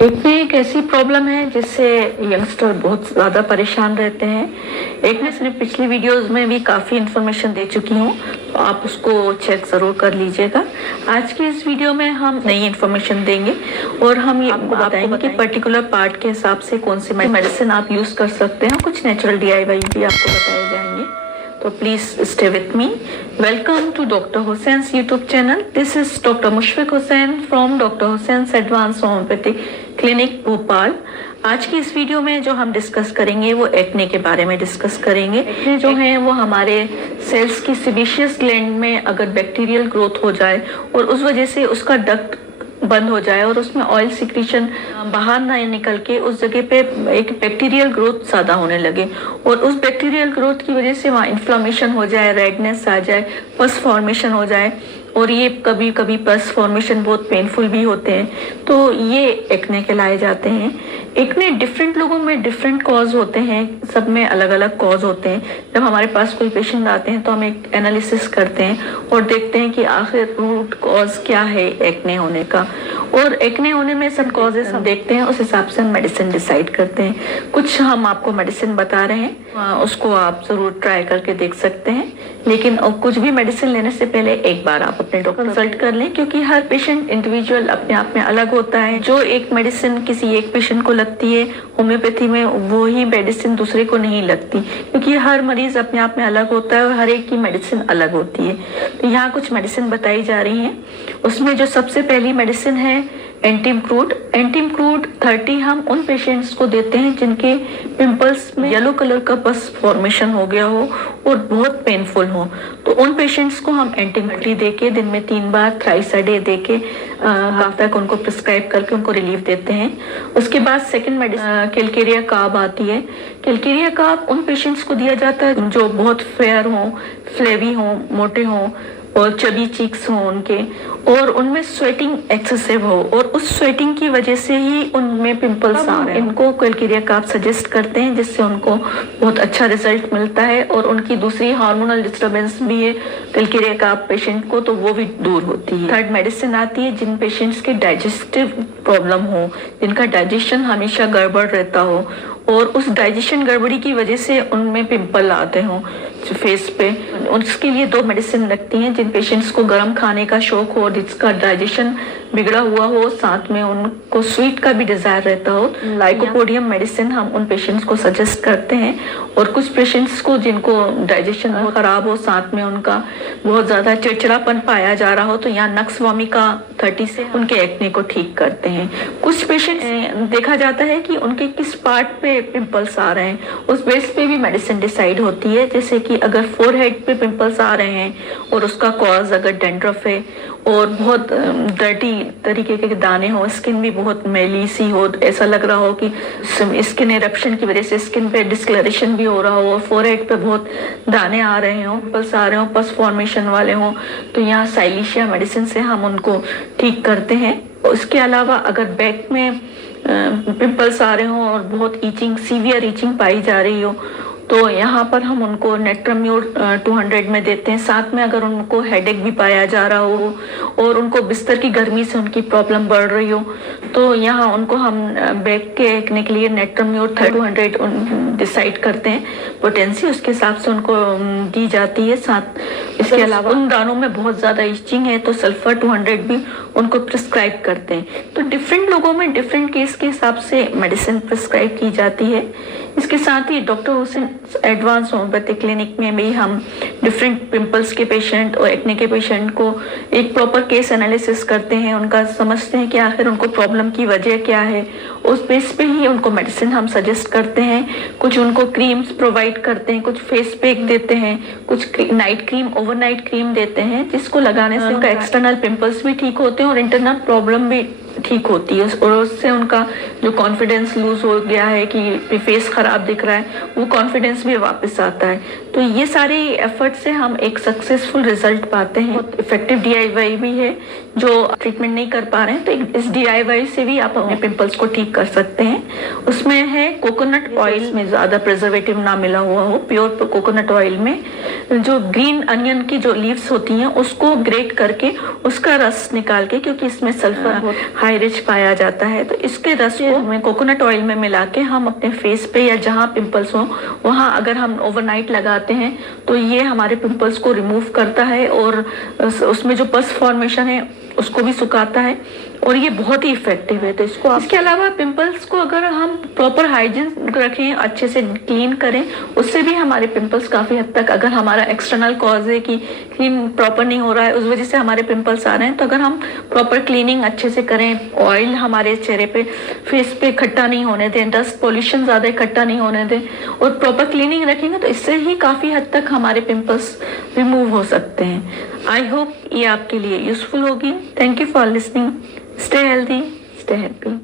Acne एक ऐसी problem है जिससे यंगस्टर बहुत ज़्यादा परेशान रहते हैं। एक्ने से पिछली वीडियोस में भी काफ़ी इन्फॉर्मेशन दे चुकी हूँ, तो आप उसको चेक ज़रूर कर लीजिएगा। आज के इस वीडियो में हम नई इन्फॉर्मेशन देंगे और हम ये आपको बताएंगे कि पर्टिकुलर पार्ट के हिसाब से कौन सी मेडिसिन आप यूज़ कर सकते हैं। कुछ नेचुरल DIY भी आपको बताए जाएंगे, तो please stay with me. Welcome to doctor Hussain's YouTube channel. This is doctor Mushfiq Hussain from doctor Hussain's advance homeopathic clinic Bhopal. आज की इस वीडियो में जो हम डिस्कस करेंगे वो एक्ने के बारे में डिस्कस करेंगे। एक्ने जो है वो हमारे सेल्स की सेबेशियस ग्लैंड में अगर बैक्टीरियल ग्रोथ हो जाए और उस वजह से उसका डक्ट बंद हो जाए और उसमें ऑयल सिक्रीशन बाहर ना निकल के उस जगह पे एक बैक्टीरियल ग्रोथ ज़्यादा होने लगे और उस बैक्टीरियल ग्रोथ की वजह से वहाँ इन्फ्लामेशन हो जाए, रेडनेस आ जाए, पस फॉर्मेशन हो जाए और ये कभी कभी पस फॉर्मेशन बहुत पेनफुल भी होते हैं, तो ये एक्ने कहलाए जाते हैं। एक्ने डिफरेंट लोगों में डिफरेंट कॉज होते हैं, सब में अलग अलग कॉज होते हैं। जब हमारे पास कोई पेशेंट आते हैं तो हम एक एनालिसिस करते हैं और देखते हैं कि आखिर रूट कॉज क्या है एक्ने होने का, और एक्ने होने में सब कॉजेस हम देखते हैं, उस हिसाब से हम मेडिसिन डिसाइड करते हैं। कुछ हम आपको मेडिसिन बता रहे हैं, उसको आप जरूर ट्राई करके देख सकते हैं, लेकिन कुछ भी मेडिसिन लेने से पहले एक बार आप अपने डॉक्टर कंसल्ट कर लें, क्योंकि हर पेशेंट इंडिविजुअल अपने आप में अलग होता है। जो एक मेडिसिन किसी एक पेशेंट को लगती है होम्योपैथी में, वो ही मेडिसिन दूसरे को नहीं लगती, क्योंकि हर मरीज अपने आप में अलग होता है और हर एक की मेडिसिन अलग होती है। तो यहाँ कुछ मेडिसिन बताई जा रही हैं। उसमें जो सबसे पहली मेडिसिन है एंटीमक्रूड। एंटीमक्रूड 30 हम उन पेशेंट्स को देते हैं जिनके पिंपल्स में येलो कलर का पस फॉर्मेशन हो गया हो और बहुत पेनफुल हो, तो उन पेशेंट्स को हम एंटीमक्रूड देके दिन में 3 बार थ्राइस अ डे देके हफ्ते तक उनको प्रिस्क्राइब करके उनको रिलीफ देते हैं। उसके बाद सेकंड मेडिसिन कैलकेरिया कार्ब आती है। कैलकेरिया कार्ब उन पेशेंट्स को दिया जाता है जो बहुत फेयर हो, फ्लेवी हो, मोटे हो और चबी चीक्स हो उनके, और उनमें स्वेटिंग एक्सेसिव हो और उस स्वेटिंग की वजह से ही उनमें पिंपल्स आ रहे हैं। इनको कैलकेरिया कार्ब सजेस्ट करते हैं, जिससे उनको बहुत अच्छा रिजल्ट मिलता है और उनकी दूसरी हार्मोनल डिस्टर्बेंस भी है कैलकेरिया कार्ब पेशेंट को, तो वो भी दूर होती है। थर्ड मेडिसिन आती है जिन पेशेंट्स के डाइजेस्टिव प्रॉब्लम हो, जिनका डाइजेशन हमेशा गड़बड़ रहता हो और उस डाइजेशन गड़बड़ी की वजह से उनमें पिंपल आते हो फेस पे, उसके लिए 2 मेडिसिन लगती हैं। जिन पेशेंट्स को गर्म खाने का शौक हो, जिसका डाइजेशन बिगड़ा हुआ हो, साथ में उनको स्वीट का भी डिजायर रहता हो, लाइकोपोडियम मेडिसिन हम उन पेशेंट्स को सजेस्ट करते हैं। और कुछ पेशेंट्स को जिनको डाइजेशन खराब हो, साथ में उनका बहुत ज्यादा चिड़चिड़ापन पाया जा रहा हो, तो यहाँ नक्स वोमिका 30 से उनके एक्ने को ठीक करते हैं। कुछ पेशेंट्स देखा जाता है कि उनके किस पार्ट पे पिंपल्स आ रहे हैं, उस बेस पे भी मेडिसिन डिसाइड होती है। जैसे कि अगर फोरहेड पे पिंपल्स आ रहे हैं और उसका कॉज अगर डेंड्रफ है और बहुत डर्टी तरीके के दाने हो, स्किन भी बहुत मैली सी हो, ऐसा लग रहा हो कि स्किन एरप्शन की वजह से स्किन पे डिस्कलरेशन भी हो रहा हो और फोरहेड पे बहुत दाने आ रहे हो, पिंपल्स आ रहे हो, पस फॉर्मेशन वाले हो, तो यहाँ साइलिशिया मेडिसिन से हम उनको ठीक करते हैं। उसके अलावा अगर बैक में पिंपल्स आ रहे हो और बहुत ईचिंग, सीवियर ईचिंग पाई जा रही हो, तो यहाँ पर हम उनको नेट्रम्यूर 200 में देते हैं। साथ में अगर उनको हेडेक भी पाया जा रहा हो और उनको बिस्तर की गर्मी से उनकी प्रॉब्लम बढ़ रही हो, तो यहाँ उनको हम बैक के एक्ने के लिए नेट्रम्यूर 200 डिसाइड करते हैं पोटेंसी, उसके हिसाब से उनको दी जाती है। साथ इसके अलावा उन दानों में बहुत ज़्यादा इचिंग है तो सल्फर 200 भी उनको प्रिस्क्राइब करते हैं। तो डिफरेंट लोगों में डिफरेंट केस के हिसाब से मेडिसिन प्रिस्क्राइब की जाती है। इसके साथ ही doctor Hussain advance homeopathic clinic में भी हम डिफरेंट पिंपल्स के पेशेंट और एक्ने के पेशेंट को एक प्रॉपर केस एनालिसिस करते हैं, उनका समझते हैं कि आखिर उनको प्रॉब्लम की वजह क्या है, उस बेस पे ही उनको मेडिसिन हम सजेस्ट करते हैं। कुछ उनको क्रीम्स प्रोवाइड करते हैं, कुछ फेस पैक देते हैं, कुछ नाइट क्रीम, ओवरनाइट क्रीम देते हैं, जिसको लगाने से उनका एक्सटर्नल पिंपल्स भी ठीक होते हैं और इंटरनल प्रॉब्लम भी ठीक होती है और उससे उनका जो कॉन्फिडेंस लूज हो गया है कि फेस खराब दिख रहा है, वो कॉन्फिडेंस भी वापस आता है। तो ये सारे एफर्ट से हम एक सक्सेसफुल रिजल्ट पाते हैं। बहुत इफेक्टिव DIY भी है, जो ट्रीटमेंट नहीं कर पा रहे हैं तो इस DIY से भी आप अपने पिंपल्स को ठीक कर सकते हैं। उसमें है कोकोनट ऑयल में ज़्यादा प्रिजर्वेटिव ना मिला हुआ हो, प्योर कोकोनट ऑयल में जो ग्रीन अनियन की जो लीव्स होती हैं उसको ग्रेट करके उसका रस निकाल के, क्योंकि इसमें सल्फर बहुत हाई रिच पाया जाता है, तो इसके रस को हमें कोकोनट ऑयल में मिला के हम अपने फेस पे या जहाँ पिंपल्स हो वहाँ अगर हम ओवरनाइट लगाते हैं तो ये हमारे पिंपल्स को रिमूव करता है और उसमें जो पस फॉर्मेशन है उसको भी सुखाता है और ये बहुत ही इफेक्टिव है। तो इसके अलावा पिंपल्स को अगर हम प्रॉपर हाइजीन रखें, अच्छे से क्लीन करें, उससे भी हमारे पिंपल्स काफी हद तक, अगर हमारा एक्सटर्नल कॉज है कि क्लीन प्रॉपर नहीं हो रहा है उस वजह से हमारे पिंपल्स आ रहे हैं, तो अगर हम प्रॉपर क्लीनिंग अच्छे से करें, ऑयल हमारे चेहरे पे फेस पे इकट्ठा नहीं होने दें, डस्ट पॉल्यूशन ज्यादा इकट्ठा नहीं होने दें और प्रॉपर क्लीनिंग रखेंगे तो इससे ही काफी हद तक हमारे पिंपल्स रिमूव हो सकते हैं। आई होप ये आपके लिए यूजफुल होगी। Thank you for listening. Stay healthy, stay happy.